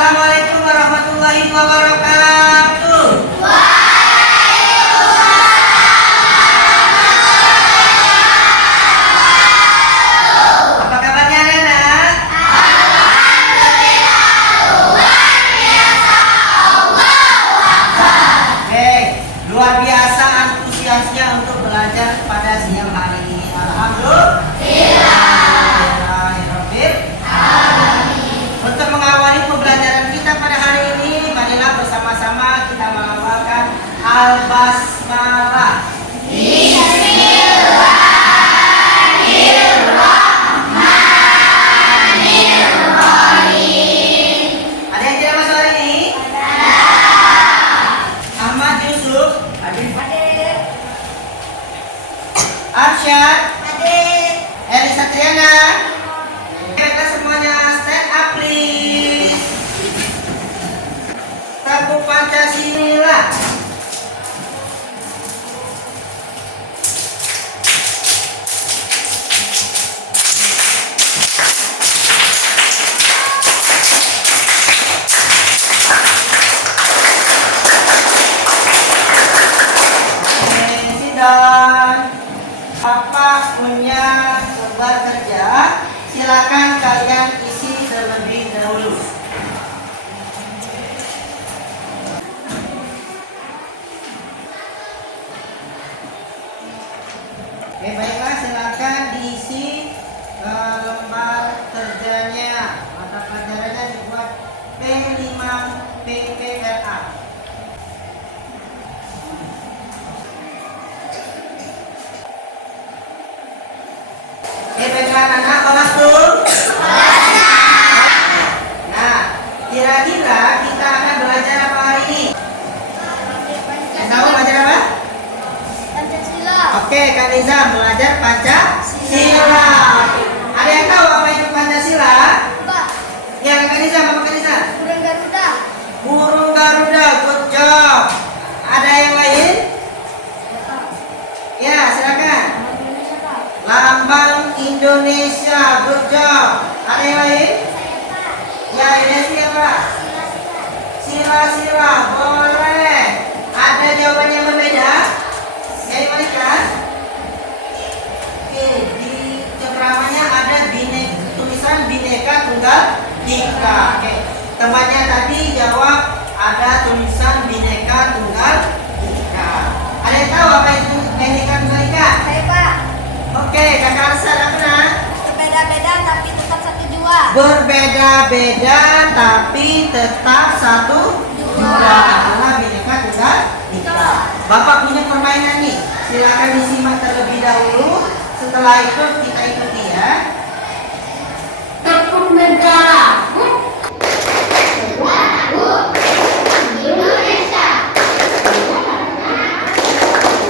Assalamualaikum warahmatullahi wabarakatuh. Apa kabarnya anak-anak? Oke, luar biasa antusiasnya untuk belajar pada siang hari ini. Alhamdulillah. Untuk mengawali pembelajaran kita pada hari ini, marilah bersama-sama kita melafalkan Al-Basmalah. Bismillahirrahmanirrahim. Ada yang tidak masuk hari ini? Ahmad Yusuf. Hadir. Arsyad. Hadir. Elisa Triana. Kita semuanya stand up please. Tabung Pancasila. Dan apa punya lembar kerja? Silakan kalian isi terlebih dahulu. Oke, baiklah, silakan diisi lembar kerjanya. Mata pelajarannya dibuat P5 PPLA. Baiklah anak-anak, kelas tuh. Nah, kira-kira kita akan belajar apa hari ini? Tahu belajar apa? Pancasila. Oke, Kak Nizam belajar Pancasila. Ada yang tahu apa itu Pancasila? Pak, Ya, Kak Nizam, apa Kak Nizam? burung Garuda. Burung Garuda, good job. Ada yang lain? Ya, silakan. Lambang Indonesia, good job. Ada yang lain? Ya, ini siapa? Sila-sila, boleh. Ada jawaban yang berbeda? Ya, Malika? Oke, di cengkramannya ada tulisan Bhinneka Tunggal Ika. Oke, temannya tadi jawab ada tulisan Bhinneka Tunggal Ika. Ada yang tahu apa itu Bhinneka Tunggal Ika? Saya Pak. Oke, Kakak Arsa, apa nah? Berbeda-beda tapi tetap satu jua. Berbeda-beda tapi tetap satu jua. Itulah Bhinneka Tunggal Ika. Bapak punya permainan nih, silakan disimak terlebih dahulu. Setelah itu kita ikuti ya. Tepuk negara. Indonesia.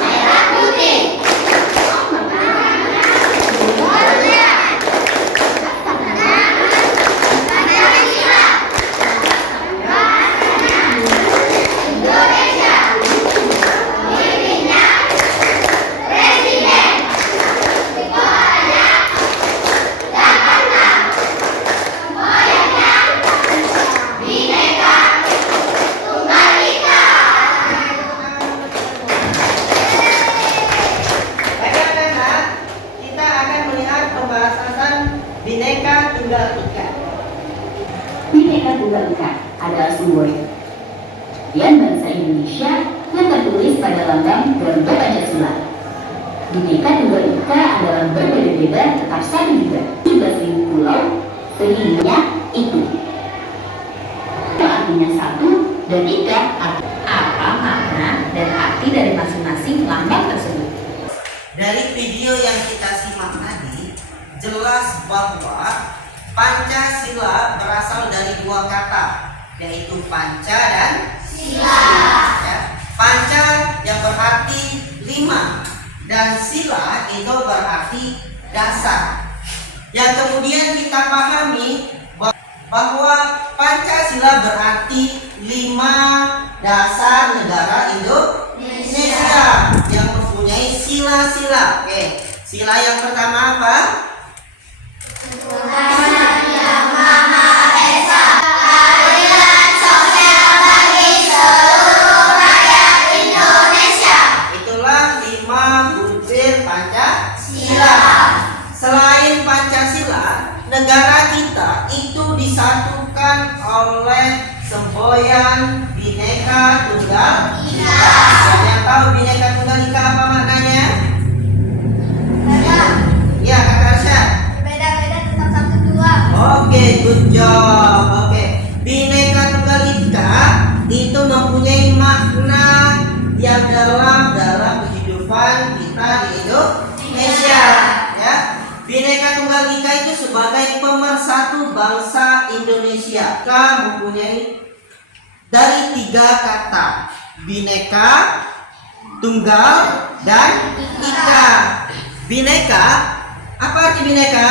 Merah putih. Baiklah, kita akan melihat pembahasan Bhinneka Tunggal Ika. Bhinneka Tunggal Ika adalah simbol dan bangsa Indonesia yang tertulis pada lambang Garuda Pancasila. Bhinneka Tunggal Ika adalah berbeda-beda tetap satu juga. 17.000 pulau sehingga itu. Artinya satu dan ika apa makna dan arti dari masing-masing lambang tersebut. Dari video yang kita simak tadi, jelas bahwa Pancasila berasal dari dua kata, yaitu panca dan sila. Ya. Panca yang berarti 5 dan sila itu berarti dasar. Yang kemudian kita pahami bahwa Pancasila berarti 5 dasar negara Indonesia yang mempunyai sila-sila. Oke, sila yang pertama apa? Tuhan Yang Maha Esa. Pancasila. Selain Pancasila, negara kita itu disatukan oleh semboyan Bhinneka Tunggal Ika. Ada yang tahu Bhinneka Tunggal Ika apa maknanya? Ya, Kak Arsyad. Berbeda-beda tetap satu jua. Oke, good job. Oke, Bhinneka Tunggal Ika itu mempunyai makna yang dalam kehidupan kita di Indonesia, ya. Bhinneka Tunggal Ika itu sebagai pemersatu bangsa Indonesia. Kita mempunyai dari 3 kata: Bhinneka, Tunggal, dan Ika. Bhinneka, apa arti Bhinneka?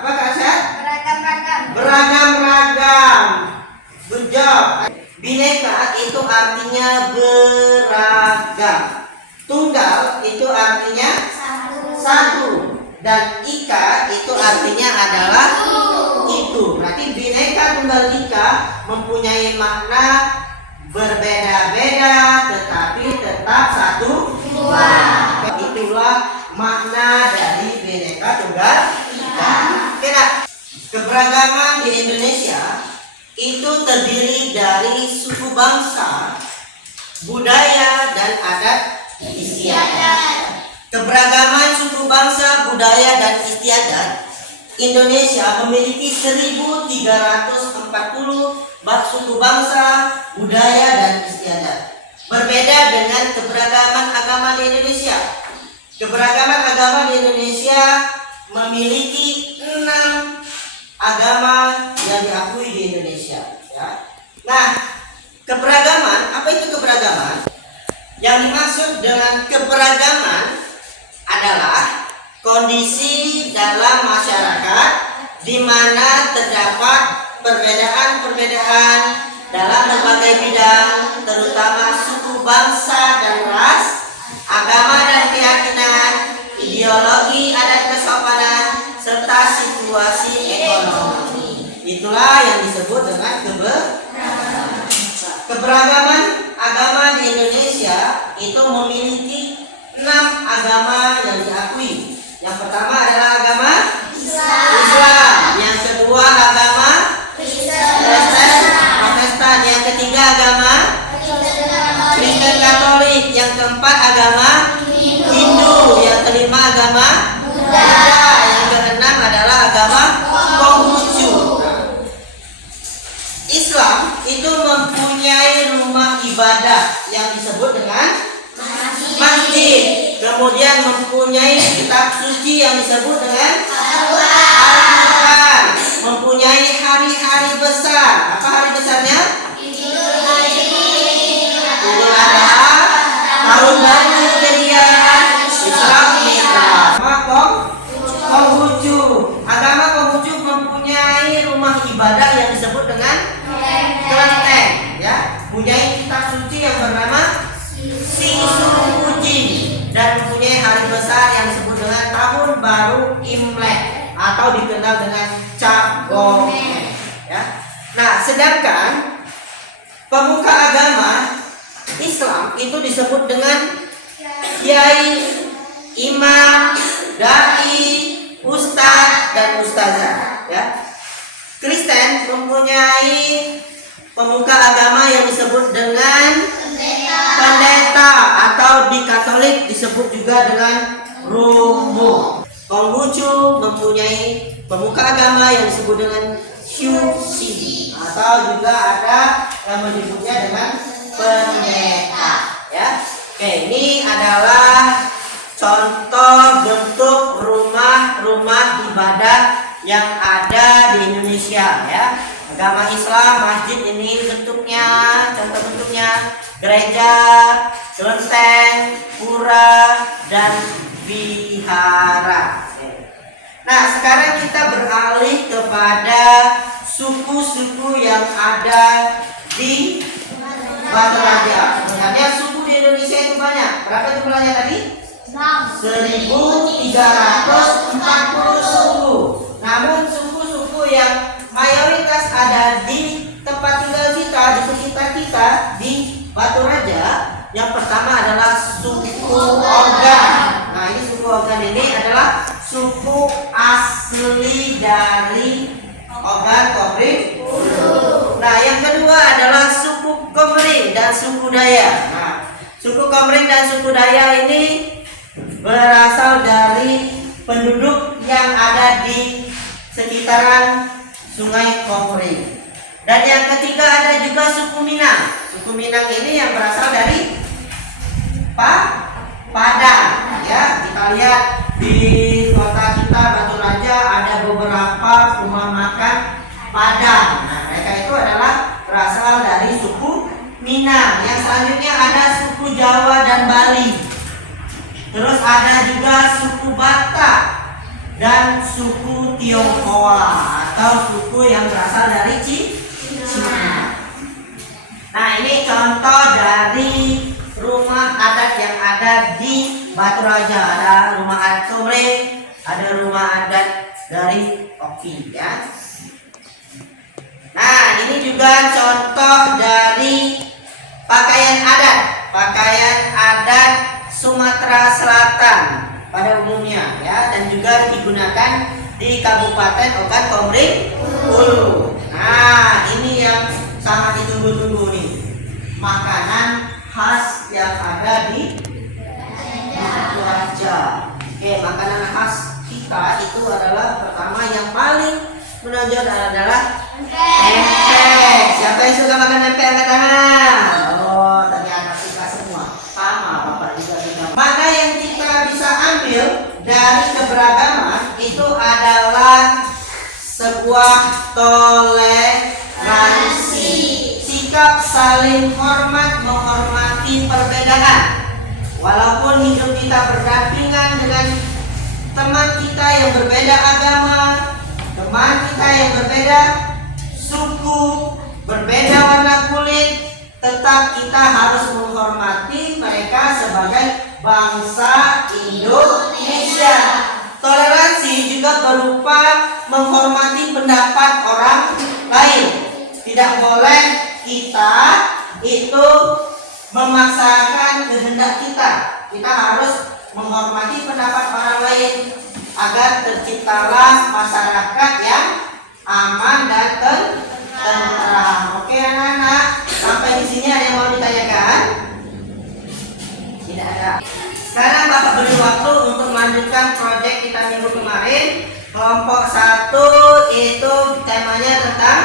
Apa Kak Asyad? Beragam-ragam. Beragam-ragam. Good job. Bhinneka itu artinya beragam. Tunggal itu artinya satu. Dan Ika itu artinya adalah itu. Berarti Bhinneka Tunggal Ika mempunyai makna berbeda-beda tetapi tetap satu jua. Itulah makna dari Bhinneka Tunggal Ika. Oke, keberagaman di Indonesia itu terdiri dari suku bangsa, budaya, dan adat istiadat. Keberagaman suku bangsa, budaya, dan istiadat Indonesia memiliki 1.340 suku bangsa, budaya, dan istiadat. Berbeda dengan keberagaman agama di Indonesia. Keberagaman agama di Indonesia memiliki 6 agama yang diakui di Indonesia, ya. Nah, keberagaman, apa itu keberagaman? Yang dimaksud dengan keberagaman adalah kondisi dalam masyarakat di mana terdapat perbedaan-perbedaan dalam berbagai bidang, terutama suku, bangsa, dan ras, agama dan keyakinan, ideologi, adat kesopanan, serta situasi ekonomi. Itulah yang disebut dengan keberagaman agama di Indonesia itu memiliki 6 agama yang diakui. Yang pertama adalah agama Islam. Yang kedua agama Protestan. Yang ketiga agama Kristen Katolik. Yang keempat agama Hindu. Yang kelima agama Buddha. Yang keenam adalah agama Konghucu. Islam itu mempunyai rumah ibadah yang disebut dengan masjid. Kemudian mempunyai kitab suci yang disebut dengan Al-Quran. Mempunyai hari-hari besar. Apa hari besarnya? Idul Adha, Tahun Baru Hijriah, Isra Mi'raj. Konghucu. Agama Konghucu mempunyai rumah ibadah yang disebut dengan kelenteng, ya. Mempunyai kitab suci yang bernama Sisukuji dan mempunyai hari besar yang disebut dengan Tahun Baru Imlek atau dikenal dengan Cap Gomeh, ya. Nah, sedangkan pemuka agama Islam itu disebut dengan kiai, imam, dai, ustadz, dan ustazah, ya. Kristen mempunyai pemuka agama yang disebut dengan pendeta atau di Katolik disebut juga dengan rumu. Konghucu mempunyai pemuka agama yang disebut dengan Hyusi atau juga ada yang menyebutnya dengan pendeta, ya. Oke, ini adalah contoh bentuk rumah-rumah ibadah yang ada di Indonesia, ya. Agama Islam, masjid ini bentuknya, contoh bentuknya gereja, kelenteng, pura, dan vihara. Nah, sekarang kita beralih kepada suku-suku yang ada di Batu Raja. Sebenarnya suku di Indonesia itu banyak. Berapa jumlahnya tadi? 1.340 suku. Namun suku-suku yang mayoritas ada di tempat tinggal kita, di sekitar kita, di Batu Raja, yang pertama adalah dan suku Dayak. Nah, suku Komering dan suku Dayak ini berasal dari penduduk yang ada di sekitaran Sungai Komering. Dan yang ketiga ada juga suku Minang. Suku Minang ini yang berasal dari Padang. Ya, kita lihat di kota kita Batu Raja ada beberapa rumah makan Padang. Nah, mereka itu adalah berasal dari suku Minang. Yang selanjutnya ada suku Jawa dan Bali. Terus ada juga suku Batak dan suku Tionghoa atau suku yang berasal dari Cina. Nah, ini contoh dari rumah adat yang ada di Batu Raja. Ada rumah adat Komering, ada rumah adat dari Oki, ya. Nah, ini juga contoh dari pakaian adat Sumatera Selatan pada umumnya, ya, dan juga digunakan di Kabupaten Ogan Komering Ulu. Nah, ini yang sangat ditunggu-tunggu nih, makanan khas yang ada di Batu Raja. Oke, makanan khas kita itu adalah pertama yang paling menonjol adalah empek. Siapa yang suka makan empek angkat tangan? Oh, ternyata suka semua. Sama, Bapak juga suka. Mana yang kita bisa ambil dari keberagaman itu adalah sebuah toleransi, sikap saling hormat, menghormati perbedaan. Walaupun hidup kita berdampingan dengan teman kita yang berbeda agama, teman kita yang berbeda suku, berbeda warna kulit, tetap kita harus menghormati mereka sebagai bangsa Indonesia. Toleransi juga berupa menghormati pendapat orang lain. Tidak boleh kita itu memaksakan kehendak kita. Kita harus menghormati pendapat orang lain agar terciptalah masyarakat yang aman dan tentram. Oke, anak-anak, sampai di sini ada yang mau ditanyakan? Tidak ada. Sekarang Bapak beri waktu untuk melanjutkan proyek kita minggu kemarin. Kelompok 1 itu temanya tentang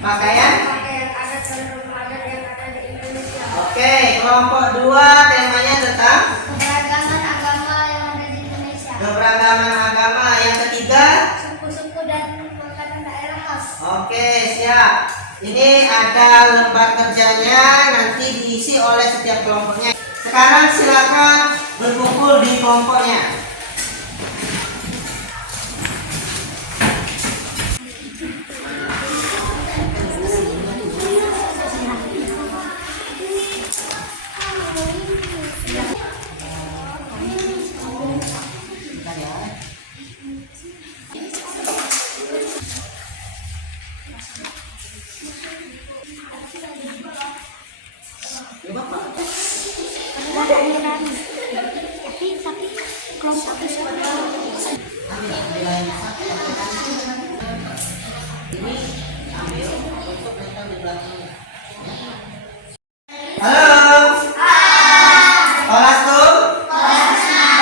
pakaian adat dan rumah adat yang ada di Indonesia. Oke, kelompok 2 temanya tentang Keberagaman agama yang ada di Indonesia. keberagaman agama. Yang ketiga, Suku-suku dan makanan daerah khas. oke, siap. Ini ada lembar kerjanya, nanti diisi oleh setiap kelompoknya. Sekarang silakan berkumpul di kelompoknya. Tapi kelompok itu Halo. Kolastum?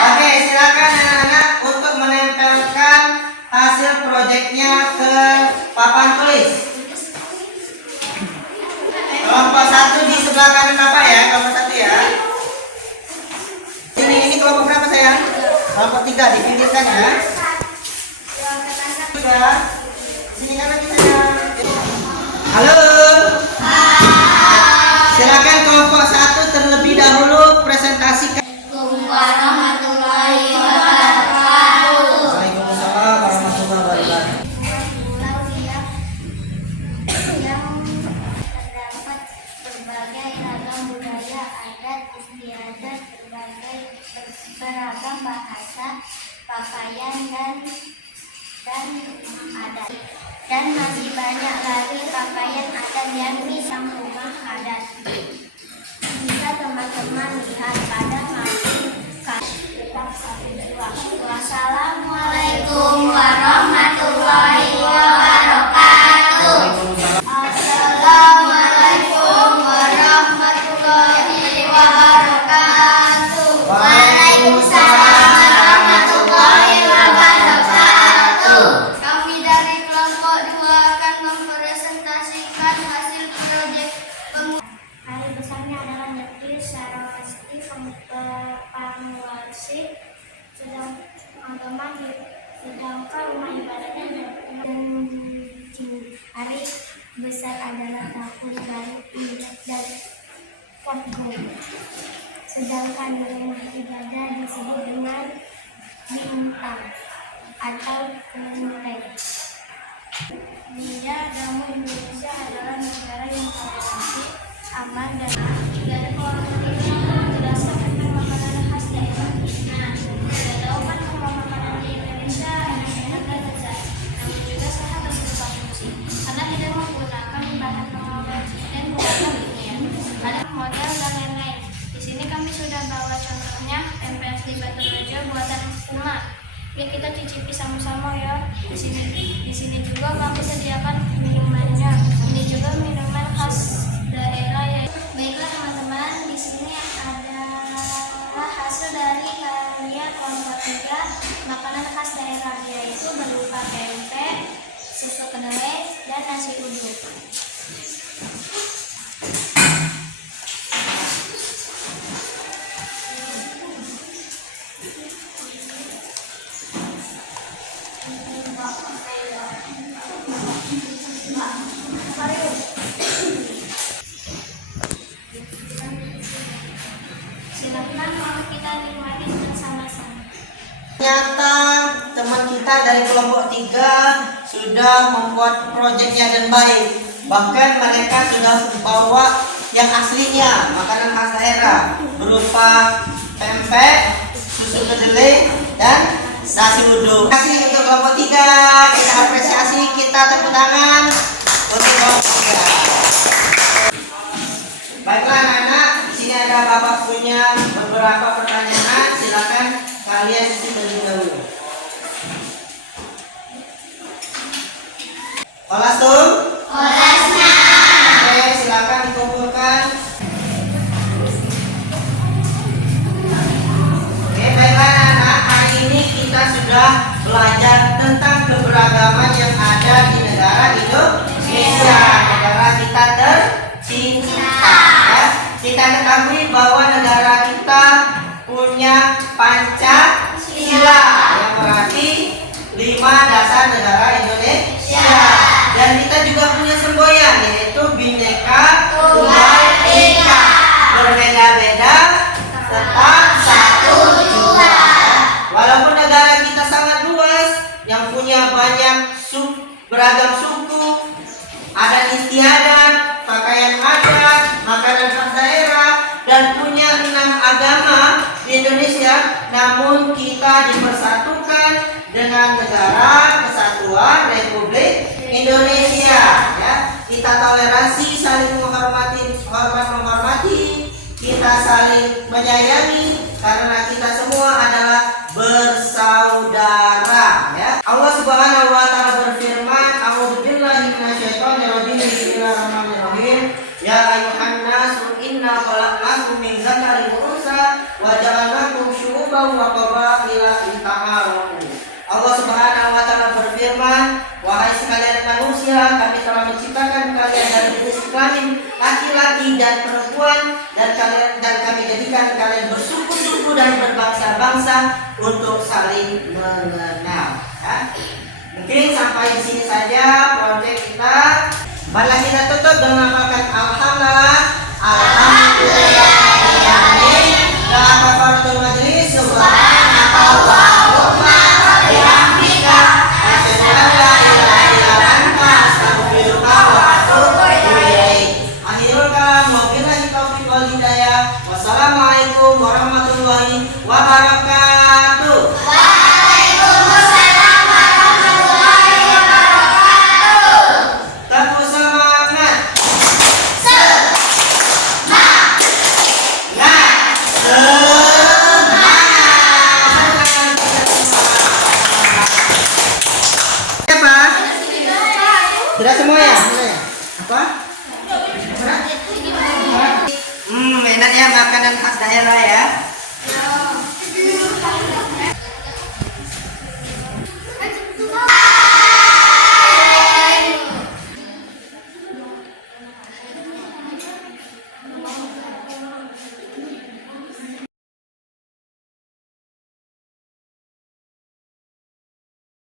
Oke, silakan anak-anak untuk menempelkan hasil proyeknya ke papan tulis. Kelompok 1 di sebelah kanan Bapak ya, kelompok 1 ya. Ini kelompok berapa sayang? Kelompok 3 dipinggirkan ya. Ya. Sini kan lagi sayang. Halo. Silakan kelompok 1 terlebih dahulu presentasikan. warahmatullahi wabarakatuh. Waalaikumsalam warahmatullahi wabarakatuh. Pulau yang terdapat berbagai ragam budaya, adat istiadat, beragam bahasa, pakaian dan adat. Dan masih banyak lagi pakaian adat yang bisa rumah adat. Bisa teman-teman lihat pada Wassalamualaikum warahmatullahi wabarakatuh. Assalamualaikum warahmatullahi masjid, sedangkan rumah ibadahnya dan hari besar adalah tahun baru Imlek dan Qadr. Sedangkan rumah ibadah disebut dengan bintang atau kelenteng. Dia agama Indonesia adalah negara yang toleransi, aman dan dari orang menjelaskan tentang makanan khas daerah. Nah, sudah tahu kan kalau makanan di Indonesia enak-enak dan lezat, namun juga sehat dan berfungsi karena tidak menggunakan bahan pengawet dan pengawet kimia, ada model dan lain-lain. Di sini kami sudah bawa contohnya pempek di Batu Raja buatan Uma. Ya kita cicipi sama-sama ya. Di sini juga kami sediakan minumannya. Ini juga minuman khas daerah ya. Baiklah teman-teman, di sini adalah hasil dari karya kelompok 3 makanan khas daerah, yaitu berupa pempek, susu kedelai, dan nasi uduk. Silakan kalau kita nikmati bersama-sama. Ternyata teman kita dari kelompok 3 sudah membuat proyeknya dan baik. Bahkan mereka sudah membawa yang aslinya, makanan khas daerah berupa pempek, susu kedelai, dan nasi uduk. Terima kasih untuk kelompok 3. Kita apresiasi, kita tepuk tangan untuk kelompok 3. Baiklah anak-anak, di sini ada Bapak punya beberapa pertanyaan. Silakan kalian isi terlebih dahulu. Olastum? Olasna. Oke, silakan dikumpulkan. Oke, baiklah anak-anak, hari ini kita sudah belajar tentang keberagaman yang ada di negara Indonesia, negara kita tercinta. Ya, kita ketahui bahwa negara kita punya Pancasila yang berarti 5 dasar negara Indonesia, dan kita juga punya semboyan yaitu Bhinneka Tunggal Ika, berbeda-beda tetap satu jua. Walaupun negara kita sangat luas yang punya banyak beragam suku, adat istiadat, pakaian adat, makanan khas daerah, dan punya 6 agama di Indonesia, namun kita dipersatukan dengan Negara Kesatuan Republik Indonesia. Ya, kita toleransi, saling menghormati, kita saling menyayangi karena kita semua adalah bersaudara. Ya, Allah Subhanahu wa taala berfirman, "A'udzubillahi minasyaitonirrajim. Bismillahirrahmanirrahim. Ya ayyuhan nasu inna khalaqnakum min dzakarin wa unsa wa ja'alnakum syu'uban wa qabaila lita'arafu." Allah Subhanahu wa taala berfirman, "Wahai sekalian manusia, kami telah menciptakan kalian dari jenis kelamin laki-laki dan perempuan, dan kami jadikan kalian bersuku-suku dan berbangsa-bangsa untuk saling mengenal." Ya. Mungkin sampai di sini saja proyek kita. Mari kita tutup dengan mengatakan alhamdulillah, alhamdulillah, la kafaratul majlis, subhanakallahumma wa bihamdika, asyhadu an la ilaha illa anta, astaghfiruka wa atubu ilaik. Akhirul kalam, wabillahi taufiq wal hidayah. Wassalamualaikum warahmatullahi wabarakatuh. Sudah semua ya? Apa? Enak ya makanan khas daerah ya.